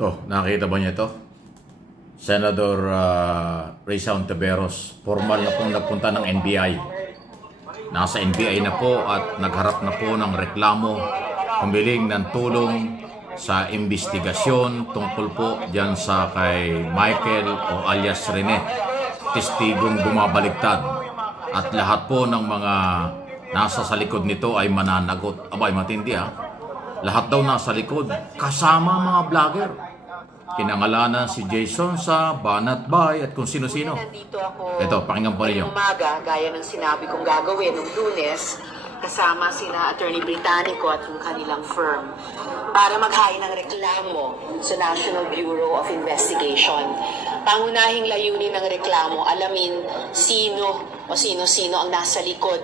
To, nakita ba niya ito? Senador Risa Ontiveros, formal na pong napunta ng NBI. Nasa NBI na po at nagharap na po ng reklamo, humiling ng tulong sa investigasyon tungkol po dyan sa kay Michael o alias Rene, testigong bumabaligtad. At lahat po ng mga nasa sa likod nito ay mananagot. Abay, matindi ha. Lahat daw nasa likod, kasama mga vlogger. Kinangalanan si Jason sa Banat Bay at kung sino-sino. Ito, pakinggan po ninyo. Umaga, gaya ng sinabi kong gagawin noong Lunes, kasama sina Attorney Britannico at yung kanilang firm para maghain ng reklamo sa National Bureau of Investigation. Pangunahing layunin ng reklamo, alamin sino o sino-sino ang nasa likod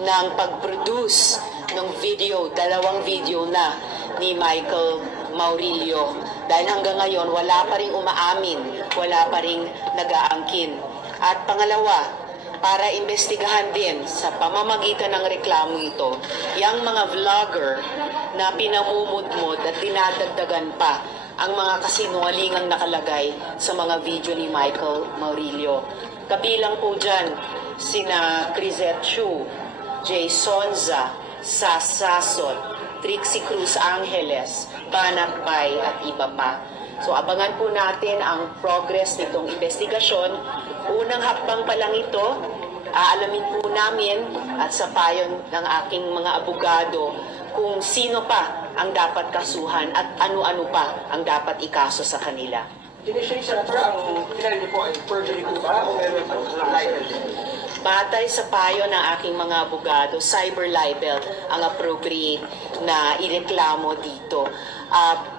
ng pag-produce ng video, dalawang video na ni Michael Maurilio. Dahil hanggang ngayon, wala pa rin umaamin, wala pa rin nag-aangkin. At pangalawa, para imbestigahan din sa pamamagitan ng reklamo ito, yung mga vlogger na pinamumudmod at dinadagdagan pa ang mga kasinungalingang nakalagay sa mga video ni Michael Maurilio. Kabilang po dyan, sina Crisette Chu, Jay Sonza, Sasasot, Trixie Cruz Angeles, Banat Bay at iba pa. So abangan po natin ang progress nitong investigasyon. Unang hakbang pa lang ito, aalamin po namin at sa payo ng aking mga abogado kung sino pa ang dapat kasuhan at ano-ano pa ang dapat ikaso sa kanila. Initially, Senator, ang pinali niyo po ay perjury po ba o meron po libel? Batay sa payo ng aking mga abogado, cyber libel ang appropriate na ireklamo dito.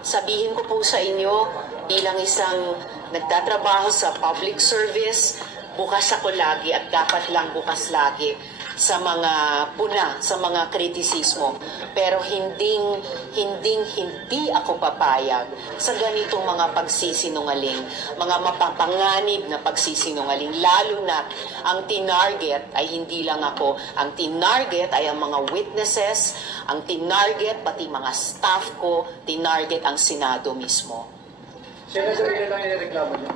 Sabihin ko po sa inyo, bilang isang nagtatrabaho sa public service, bukas ako lagi at dapat lang bukas lagi sa mga puna, sa mga kritisismo. Pero hindi ako papayag sa ganitong mga pagsisinungaling, mga mapapanganib na pagsisinungaling, lalo na ang tinarget ay hindi lang ako. Ang tinarget ay ang mga witnesses, ang tinarget pati mga staff ko, tinarget ang Senado mismo. Senator, ilan lang ireklamo niyo?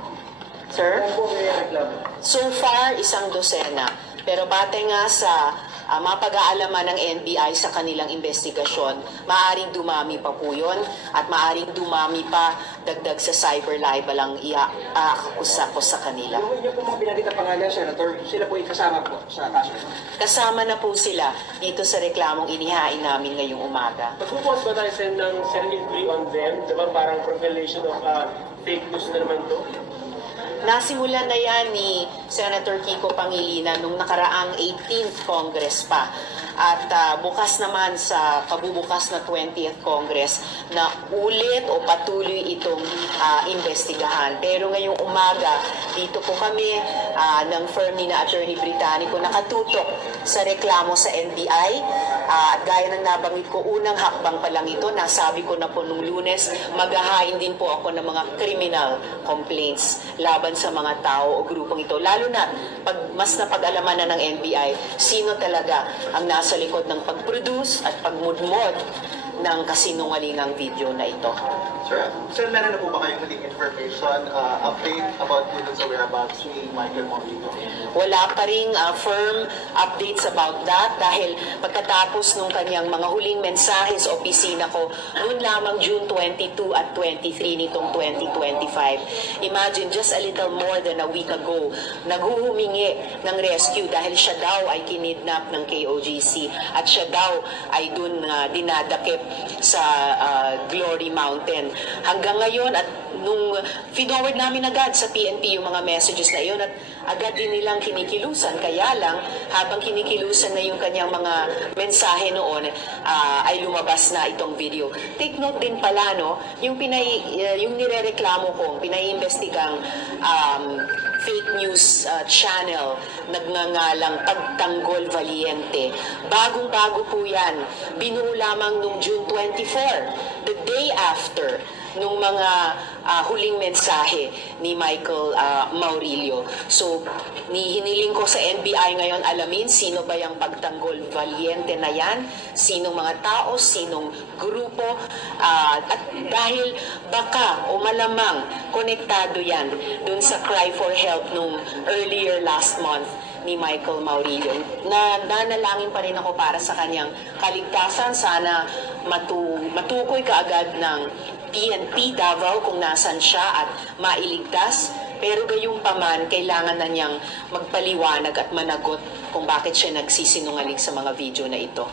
Sir? Ilan po ireklamo? So far, 100. Pero batay nga sa mapag-aalaman ng NBI sa kanilang investigasyon, maaring dumami pa po yun at maaring dumami pa dagdag sa cyber libel ang iaakusa ko sa kanila. Yung inyo po mga pinagkita pangalan, Senator, sila po kasama po sa kaso? Kasama na po sila dito sa reklamong inihain namin ngayong umaga. Magpupost ba tayo send ng inquiry on them? Diba parang profilation of fake news na naman to? Nasimulan na yan ni Senator Kiko Pangilinan nung nakaraang 18th Congress pa. At bukas naman sa kabubukas na 20th Congress na ulit o patuloy itong investigahan. Pero ngayong umaga, dito po kami ng firm ni na Attorney Britannico nakatutok sa reklamo sa NBI. At gaya ng nabanggit ko, unang hakbang pa lang ito, nasabi ko na po nung Lunes, maghahain din po ako ng mga criminal complaints laban sa mga tao o grupong ito. Lalo na pag mas napag-alaman na ng NBI, sino talaga ang nasa likod ng pag-produce at pagmudmod ng kasinungalingang video na ito. Sir, meron na po ba kayong huling information, update about dito sa whereabouts ni Michael Maurilio? Wala pa ring firm updates about that dahil pagkatapos nung kanyang mga huling mensahe sa opisina ko noon lamang June 22 at 23 nitong 2025. Imagine, just a little more than a week ago, naghuhumingi ng rescue dahil siya daw ay kinidnap ng KOGC at siya daw ay dun dinadakip sa Glory Mountain. Hanggang ngayon at nung forward namin agad sa PNP yung mga messages na yun at agad din nilang kinikilusan. Kaya lang habang kinikilusan na yung kanyang mga mensahe noon ay lumabas na itong video. Take note din pala no, yung nirereklamo kong pinaiimbestigang fake news channel nagngangalang Pagtanggol Valiente. Bagong-bago po yan. Binuo lamang nung June 24, the day after nung mga huling mensahe ni Michael Maurilio. So, hiniling ko sa NBI ngayon alamin sino ba yung pagtanggol valiente na yan, sinong mga tao, sinong grupo, at dahil baka o malamang konektado yan dun sa cry for help nung earlier last month ni Michael Maurilio. Nanalangin pa rin ako para sa kanyang kaligtasan. Sana matukoy kaagad ng PNP Davao kung nasan siya at mailigtas. Pero gayunpaman, kailangan na niyang magpaliwanag at managot kung bakit siya nagsisinungaling sa mga video na ito.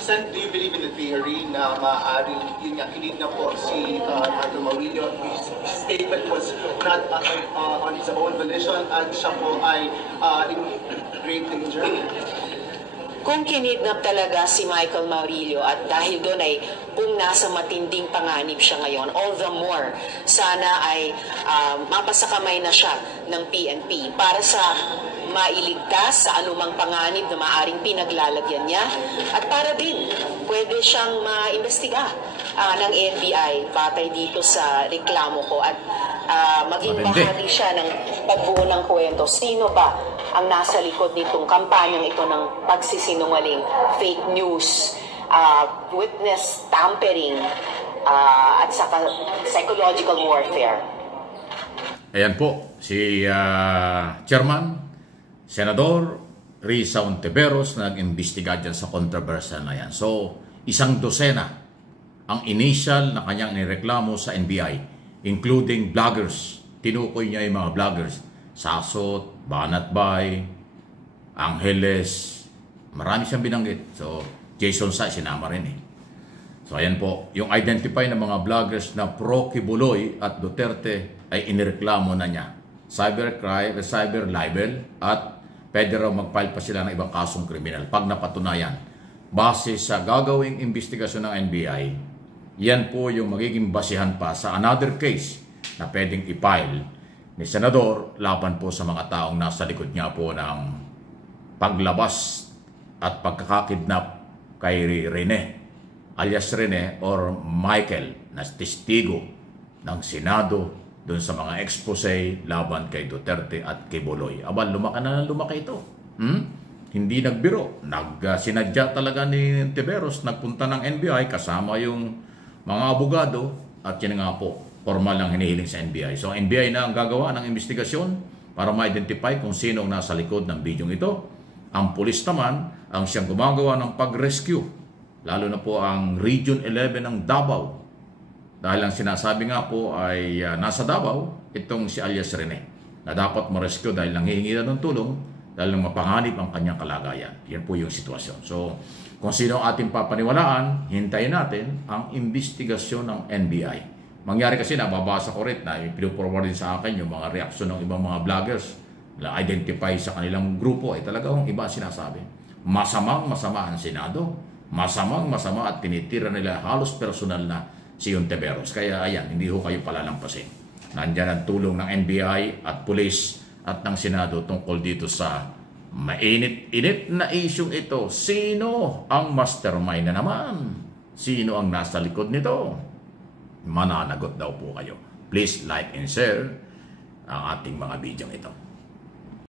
Sen, do you believe in the theory na maaaring yun nga, kinig na po si Michael Maurilio? His statement was not on his own volition at siya po ay in great danger? Kung kinidnap talaga si Michael Maurilio at dahil doon ay kung nasa matinding panganib siya ngayon, all the more sana ay mapasakamay na siya ng PNP para sa mailigtas sa anumang panganib na maaring pinaglalagyan niya at para din pwede siyang maimbestiga ng NBI batay dito sa reklamo ko at maging bahagi siya ng pagbuo ng kwento. Sino ba ang nasa likod nitong kampanyang ito ng pagsisinungaling, fake news, witness tampering, at saka psychological warfare? Ayan po, si Chairman, Senador Risa Ontiveros na nag-imbestiga dyan sa controversial na yan. So, 100 ang initial na kanyang nireklamo sa NBI, including vloggers. Tinukoy niya yung mga vloggers. Sasot, Banatbay, Angeles, marami siyang binanggit. So, Jason Sa, sinama rin eh. So, ayan po, yung identify ng mga vloggers na pro-Kibuloy at Duterte ay inireklamo na niya. Cybercrime, cyber libel, at pwede raw mag-file pa sila ng ibang kasong kriminal pag napatunayan. Base sa gagawing investigasyon ng NBI, yan po yung magiging basihan pa sa another case na pwedeng i-file ni Senador laban po sa mga taong nasa likod niya po ng paglabas at pagkakakidnap kay Rene, alias Rene or Michael, na testigo ng Senado doon sa mga expose laban kay Duterte at kay Buloy. Aba, lumaki ito. Hindi nagbiro. Sinadya talaga ni Ontiveros, nagpunta ng NBI kasama yung mga abogado at yun nga po, formal lang hinihiling sa NBI. So, NBI na ang gagawa ng investigasyon para ma-identify kung sino ang nasa likod ng bidyong ito. Ang pulis naman ang siyang gumagawa ng pag-rescue, lalo na po ang Region 11 ng Davao. Dahil ang sinasabi nga po ay nasa Davao, itong si alias Rene, na dapat ma-rescue dahil nanghihingi na ng tulong, dahil mapanganib ang kanyang kalagayan. Yan po yung sitwasyon. So, kung sino ang ating papaniwalaan, hintayin natin ang investigasyon ng NBI. Mangyari kasi nababasa ko rin na pinuforward din sa akin yung mga reaksyon ng ibang mga vloggers na identify sa kanilang grupo ay talagang iba sinasabi. Masamang-masama ang Senado, masamang-masama at tinitira nila halos personal na si Ontiveros. Kaya ayan, hindi ho kayo palalampasin. Nandyan ang tulong ng NBI at pulis at ng Senado tungkol dito sa mainit-init na isyong ito. Sino ang mastermind na naman? Sino ang nasa likod nito? Mananagot daw po kayo. Please like and share ang ating mga video ito.